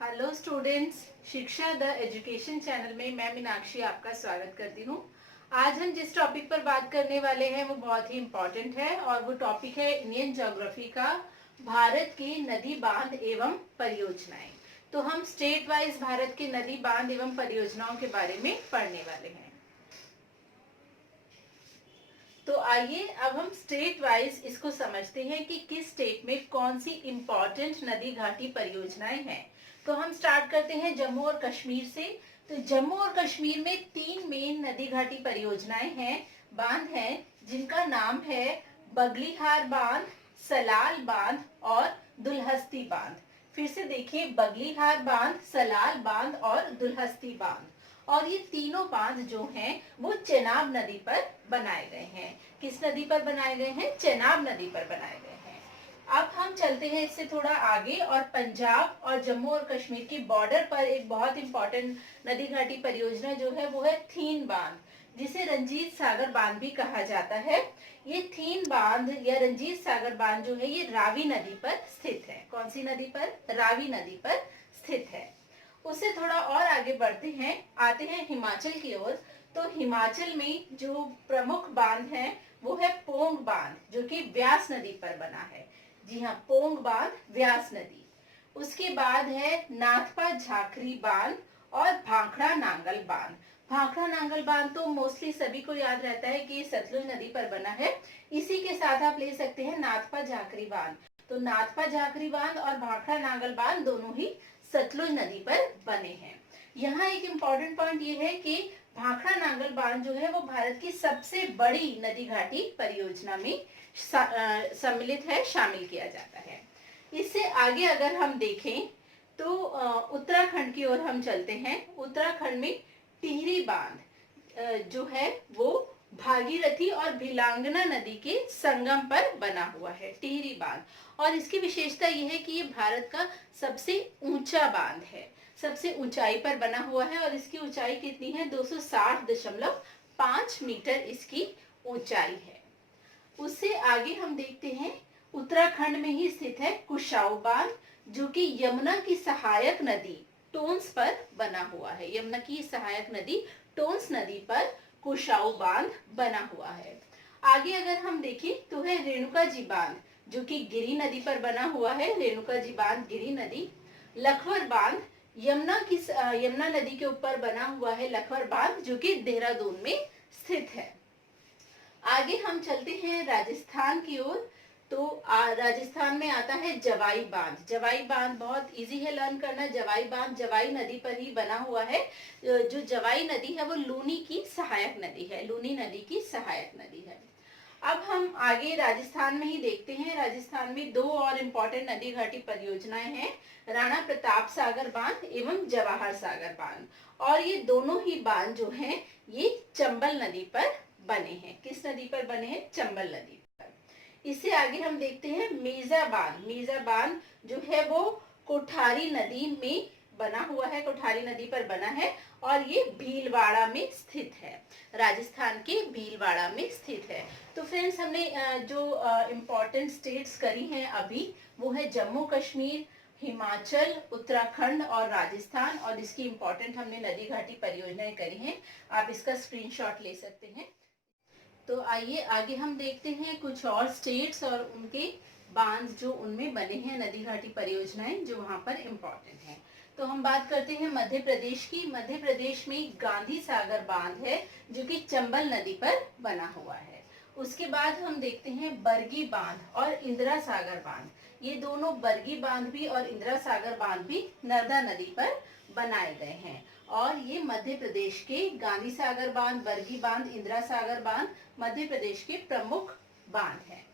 Hello students, शिक्षा the education channel में मैं मीनाक्षी आपका स्वागत करती हूँ। आज हम जिस टॉपिक पर बात करने वाले हैं वो बहुत ही इम्पोर्टेंट है और वो टॉपिक है इंडियन ज्योग्राफी का भारत की नदी बांध एवं परियोजनाएं। तो हम स्टेट वाइज भारत के नदी बांध एवं परियोजनाओं के बारे में पढ़ने वाले हैं। तो आइए अब हम स्टेट वाइज इसको समझते हैं कि किस स्टेट में कौन सी इम्पोर्टेंट नदी घाटी परियोजनाएं हैं। तो हम स्टार्ट करते हैं जम्मू और कश्मीर से। तो जम्मू और कश्मीर में 3 मेन नदी घाटी परियोजनाएं हैं, बांध हैं, जिनका नाम है बगलीहार बांध, सलाल बांध और दुलहस्ती बांध। फिर से देखिए, बगलीहार बांध, सलाल बांध और दुलहस्ती बांध। और ये तीनों बांध जो हैं वो चेनाब नदी पर बनाए गए हैं। किस नदी पर बनाए गए हैं? चेनाब नदी पर बनाए गए हैं। अब हम चलते हैं इससे थोड़ा आगे और पंजाब और जम्मू और कश्मीर की बॉर्डर पर एक बहुत इंपॉर्टेंट नदी घाटी परियोजना जो है वो है थीन बांध, जिसे रंजीत सागर बांध भी कहा जाता है। ये थीन बांध या रंजीत सागर बांध जो है ये रावी नदी पर स्थित है। कौन सी नदी पर? रावी नदी पर स्थित है। उससे थोड़ा और आगे बढ़ते हैं, आते हैं हिमाचल की ओर। तो हिमाचल में जो प्रमुख बांध है वो है पोंग बांध, जो कि व्यास नदी पर बना है। जी हाँ, पोंग बांध, व्यास नदी। उसके बाद है नाथपा झाखरी बांध और भाखड़ा नांगल बांध। भाखड़ा नांगल बांध तो मोस्टली सभी को याद रहता है कि सतलुज नदी पर बना है। इसी के साथ आप ले सकते हैं नाथपा झाखरी बांध। तो नाथपा झाखरी बांध और भाखड़ा नांगल बांध दोनों ही सतलुज नदी पर बने हैं। यहाँ एक इम्पॉर्टेंट पॉइंट ये है कि भाखड़ा नांगल बांध जो है वो भारत की सबसे बड़ी नदी घाटी परियोजना में सम्मिलित है, शामिल किया जाता है। इससे आगे अगर हम देखें तो उत्तराखंड की ओर हम चलते हैं। उत्तराखंड में टिहरी बांध जो है वो भागीरथी और भिलांगना नदी के संगम पर बना हुआ है, टिहरी बांध। और इसकी विशेषता यह है कि ये भारत का सबसे ऊंचा बांध है, सबसे ऊंचाई पर बना हुआ है और इसकी ऊंचाई कितनी है? 260.5 मीटर इसकी ऊंचाई है। उससे आगे हम देखते हैं, उत्तराखंड में ही स्थित है कुशाऊ बांध, जो कि यमुना की सहायक नदी टोंस पर बना हुआ है। यमुना की सहायक नदी टोंस नदी पर कुशाऊ बांध बना हुआ है। आगे अगर हम देखें तो है रेणुका जी बांध, जो कि गिरी नदी पर बना हुआ है। रेणुका जी बांध, गिरी नदी। लखवर बांध, यमुना नदी के ऊपर बना हुआ है लखवर बांध, जो कि देहरादून में स्थित है। आगे हम चलते हैं राजस्थान की ओर। तो राजस्थान में आता है जवाई बांध। जवाई बांध बहुत इजी है लर्न करना। जवाई बांध जवाई नदी पर ही बना हुआ है। जो जवाई नदी है वो लूनी की सहायक नदी है, लूनी नदी की सहायक नदी है। अब हम आगे राजस्थान में ही देखते हैं। राजस्थान में 2 और इम्पोर्टेंट नदी घाटी परियोजनाएं हैं, राणा प्रताप सागर बांध एवं जवाहर सागर बांध। और ये दोनों ही बांध जो हैं ये चंबल नदी पर बने हैं। किस नदी पर बने हैं? चंबल नदी पर। इससे आगे हम देखते हैं मेजा बांध। मेजा बांध जो है वो कोठारी नदी में बना हुआ है, कोठारी नदी पर बना है और ये भीलवाड़ा में स्थित है, राजस्थान के भीलवाड़ा में स्थित है। तो फ्रेंड्स, हमने जो इम्पोर्टेंट स्टेट्स करी हैं अभी वो है जम्मू कश्मीर, हिमाचल, उत्तराखंड और राजस्थान। और इसकी इम्पोर्टेंट हमने नदी घाटी परियोजनाएं करी हैं। आप इसका स्क्रीनशॉट ले सकते हैं। तो आइए आगे हम देखते हैं कुछ और स्टेट्स और उनके बांध जो उनमें बने हैं, नदी घाटी परियोजनाएं जो वहां पर इम्पोर्टेंट हैं। तो हम बात करते हैं मध्य प्रदेश की। मध्य प्रदेश में गांधी सागर बांध है, जो कि चंबल नदी पर बना हुआ है। उसके बाद हम देखते हैं बरगी बांध और इंदिरा सागर बांध। ये दोनों, बरगी बांध भी और इंदिरा सागर बांध भी, नर्मदा नदी पर बनाए गए हैं। और ये मध्य प्रदेश के गांधी सागर बांध, बरगी बांध, इंदिरा सागर बांध मध्य प्रदेश के प्रमुख बांध हैं।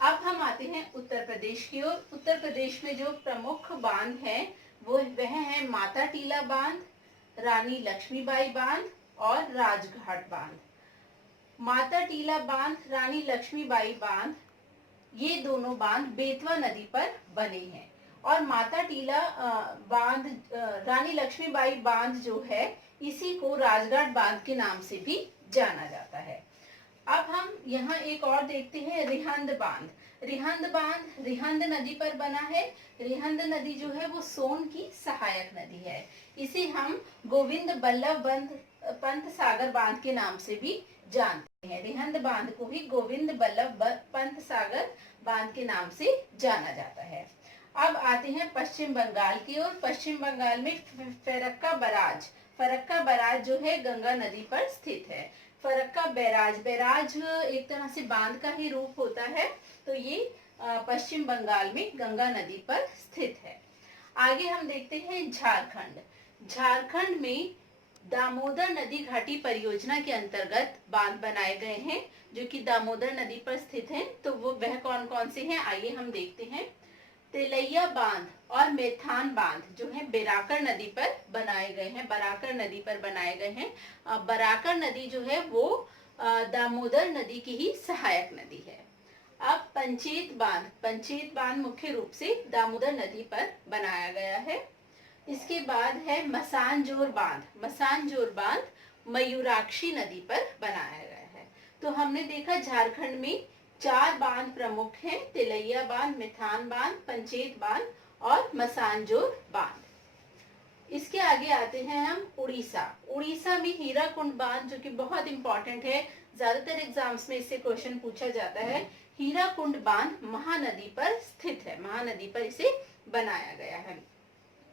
अब हम आते हैं उत्तर प्रदेश की ओर। उत्तर प्रदेश में जो प्रमुख बांध है वह है माता टीला बांध, रानी लक्ष्मीबाई बांध और राजघाट बांध। माता टीला बांध, रानी लक्ष्मीबाई बांध, ये दोनों बांध बेतवा नदी पर बने हैं। और माता टीला बांध, रानी लक्ष्मीबाई बांध जो है इसी को राजघाट बांध के नाम से भी जाना जाता है। अब हम यहाँ एक और देखते हैं, रिहंद बांध। रिहंद बांध रिहंद नदी पर बना है। रिहंद नदी जो है वो सोन की सहायक नदी है। इसे हम गोविंद बल्लभ पंत सागर बांध के नाम से भी जानते हैं। रिहंद बांध को ही गोविंद बल्लभ पंत सागर बांध के नाम से जाना जाता है। अब आते हैं पश्चिम बंगाल की ओर। पश्चिम बंगाल में फरक्का बैराज जो है गंगा नदी पर स्थित है। फरक्का बैराज, बैराज एक तरह से बांध का ही रूप होता है। तो ये पश्चिम बंगाल में गंगा नदी पर स्थित है। आगे हम देखते हैं झारखंड। झारखंड में दामोदर नदी घाटी परियोजना के अंतर्गत बांध बनाए गए हैं जो कि दामोदर नदी पर स्थित हैं। तो वो वह कौन कौन से हैं, आइए हम देखते हैं। तेलैया बांध और मेथान बांध जो है बेराकर नदी पर बनाए गए हैं। बराकर नदी पर बनाए गए हैं। बराकर नदी जो है वो दामोदर नदी की ही सहायक नदी है। अब पंचेत बांध मुख्य रूप से दामोदर नदी पर बनाया गया है। इसके बाद है मसानजोर बांध। मसानजोर बांध मयूराक्षी नदी पर बनाया गया है। तो हमने देखा झारखंड में 4 बांध प्रमुख हैं, तिलैया बांध, मिथान बांध, पंचेत बांध और मसानजोर बांध। इसके आगे आते हैं हम उड़ीसा। उड़ीसा में हीराकुंड बांध जो कि बहुत इंपॉर्टेंट है, ज्यादातर एग्जाम्स में इससे क्वेश्चन पूछा जाता है। हीराकुंड बांध महानदी पर स्थित है, महानदी पर इसे बनाया गया है।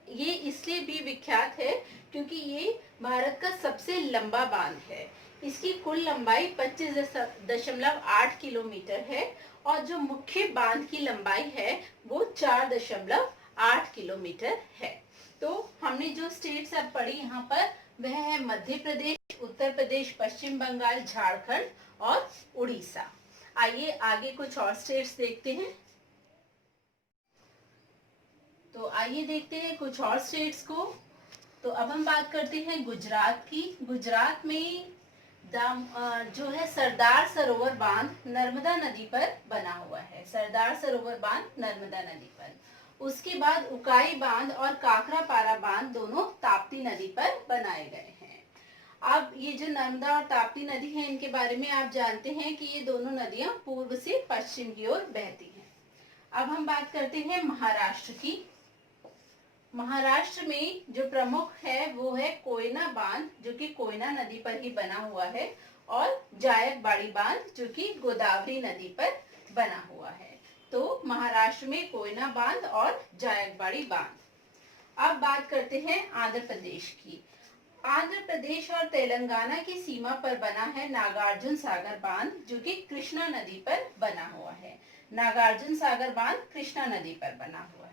ये इसलिए भी विख्यात है क्योंकि ये भारत का सबसे लंबा बांध है। इसकी कुल लंबाई 25.8 किलोमीटर है और जो मुख्य बांध की लंबाई है वो 4.8 किलोमीटर है। तो हमने जो स्टेट्स अब पढ़ी यहाँ पर वह है मध्य प्रदेश, उत्तर प्रदेश, पश्चिम बंगाल, झारखंड और उड़ीसा। आइए आगे कुछ और स्टेट्स देखते हैं। तो आइए देखते हैं कुछ और स्टेट्स को। तो अब हम बात करते हैं गुजरात की। गुजरात में जो है सरदार सरोवर बांध नर्मदा नदी पर बना हुआ है। सरदार सरोवर बांध नर्मदा नदी पर। उसके बाद उकाई बांध और काकरापारा बांध दोनों ताप्ती नदी पर बनाए गए हैं। अब ये जो नर्मदा और ताप्ती नदी है इनके बारे में आप जानते हैं कि ये दोनों नदियां पूर्व से पश्चिम की ओर बहती हैं। अब हम बात करते हैं महाराष्ट्र की। महाराष्ट्र में जो प्रमुख है वो है कोयना बांध जो कि कोयना नदी पर ही बना हुआ है और जायकबाड़ी बांध जो कि गोदावरी नदी पर बना हुआ है। तो महाराष्ट्र में कोयना बांध और जायकबाड़ी बांध। अब बात करते हैं आंध्र प्रदेश की। आंध्र प्रदेश और तेलंगाना की सीमा पर बना है नागार्जुन सागर बांध जो कि कृष्णा नदी पर बना हुआ है। नागार्जुन सागर बांध कृष्णा नदी पर बना हुआ है।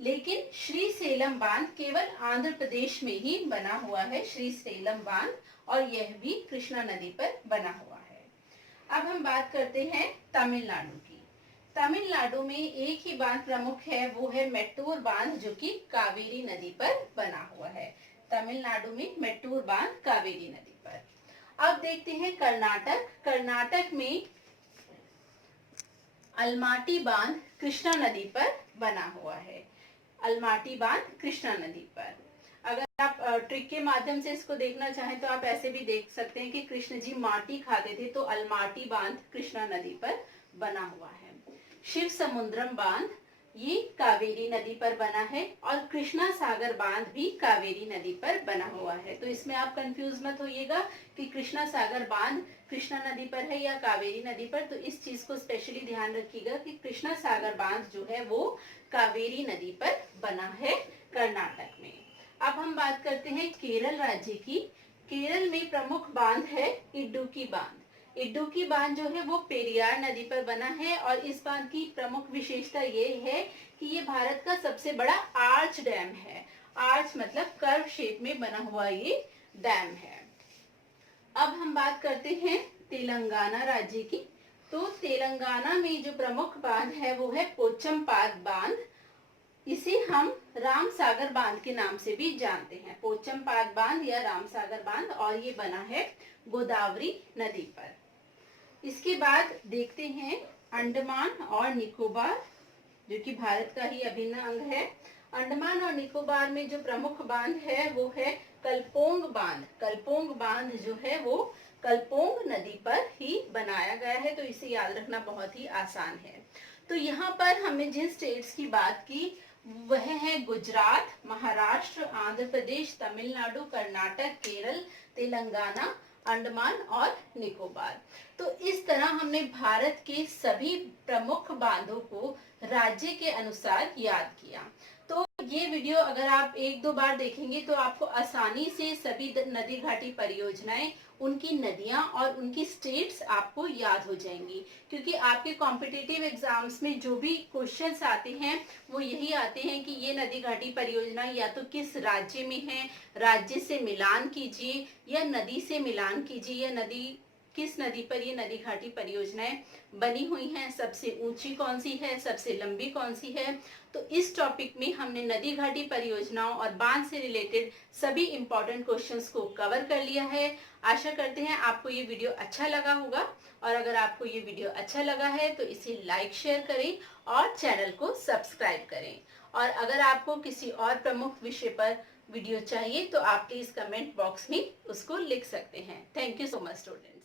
लेकिन श्री सेलम बांध केवल आंध्र प्रदेश में ही बना हुआ है, श्री सेलम बांध, और यह भी कृष्णा नदी पर बना हुआ है। अब हम बात करते हैं तमिलनाडु की। तमिलनाडु में एक ही बांध प्रमुख है, वो है मेट्टूर बांध जो कि कावेरी नदी पर बना हुआ है। तमिलनाडु में मेट्टूर बांध कावेरी नदी पर। अब देखते हैं कर्नाटक। कर्नाटक में अलमाटी बांध कृष्णा नदी पर बना हुआ है। अलमाटी बांध कृष्णा नदी पर। अगर आप ट्रिक के माध्यम से इसको देखना चाहें तो आप ऐसे भी देख सकते हैं कि कृष्ण जी माटी खाते थे, तो अलमाटी बांध कृष्णा नदी पर बना हुआ है। शिव समुद्रम बांध ये कावेरी नदी पर बना है और कृष्णा सागर बांध भी कावेरी नदी पर बना हुआ है। तो इसमें आप कंफ्यूज मत होइएगा कि कृष्णा सागर बांध कृष्णा नदी पर है या कावेरी नदी पर। तो इस चीज को स्पेशली ध्यान रखिएगा कि कृष्णा सागर बांध जो है वो कावेरी नदी पर बना है कर्नाटक में। अब हम बात करते हैं केरल राज्य की। केरल में प्रमुख बांध है इडुक्की बांध। इडुक्की बांध जो है वो पेरियार नदी पर बना है और इस बांध की प्रमुख विशेषता ये है कि ये भारत का सबसे बड़ा आर्च डैम है। आर्च मतलब कर्व शेप में बना हुआ ये डैम है। अब हम बात करते हैं तेलंगाना राज्य की। तो तेलंगाना में जो प्रमुख बांध है वो है पोचमपाद बांध। इसे हम रामसागर बांध के नाम से भी जानते हैं, पोचमपाद बांध या रामसागर बांध, और ये बना है गोदावरी नदी पर। इसके बाद देखते हैं अंडमान और निकोबार जो कि भारत का ही अभिन्न अंग है। अंडमान और निकोबार में जो प्रमुख बांध है वो है कलपोंग बांध। कलपोंग बांध जो है वो कलपोंग नदी पर ही बनाया गया है, तो इसे याद रखना बहुत ही आसान है। तो यहाँ पर हमने जिन स्टेट्स की बात की वह है गुजरात, महाराष्ट्र, आंध्र प्रदेश, तमिलनाडु, कर्नाटक, केरल, तेलंगाना, अंडमान और निकोबार। तो इस तरह हमने भारत के सभी प्रमुख बांधों को राज्य के अनुसार याद किया। तो ये वीडियो अगर आप एक दो बार देखेंगे तो आपको आसानी से सभी नदी घाटी परियोजनाएं, उनकी नदियां और उनकी स्टेट्स आपको याद हो जाएंगी, क्योंकि आपके कॉम्पिटिटिव एग्जाम्स में जो भी क्वेश्चंस आते हैं वो यही आते हैं कि ये नदी घाटी परियोजना या तो किस राज्य में है, राज्य से मिलान कीजिए, या नदी से मिलान कीजिए, या नदी किस नदी पर ये नदी घाटी परियोजनाएं बनी हुई हैं, सबसे ऊंची कौन सी है, सबसे लंबी कौन सी है। तो इस टॉपिक में हमने नदी घाटी परियोजनाओं और बांध से रिलेटेड सभी इंपॉर्टेंट क्वेश्चंस को कवर कर लिया है। आशा करते हैं आपको ये वीडियो अच्छा लगा होगा, और अगर आपको ये वीडियो अच्छा लगा है तो इसे लाइक शेयर करें और चैनल को सब्सक्राइब करें। और अगर आपको किसी और प्रमुख विषय पर वीडियो चाहिए तो आप प्लीज कमेंट बॉक्स में उसको लिख सकते हैं। Thank you so much student.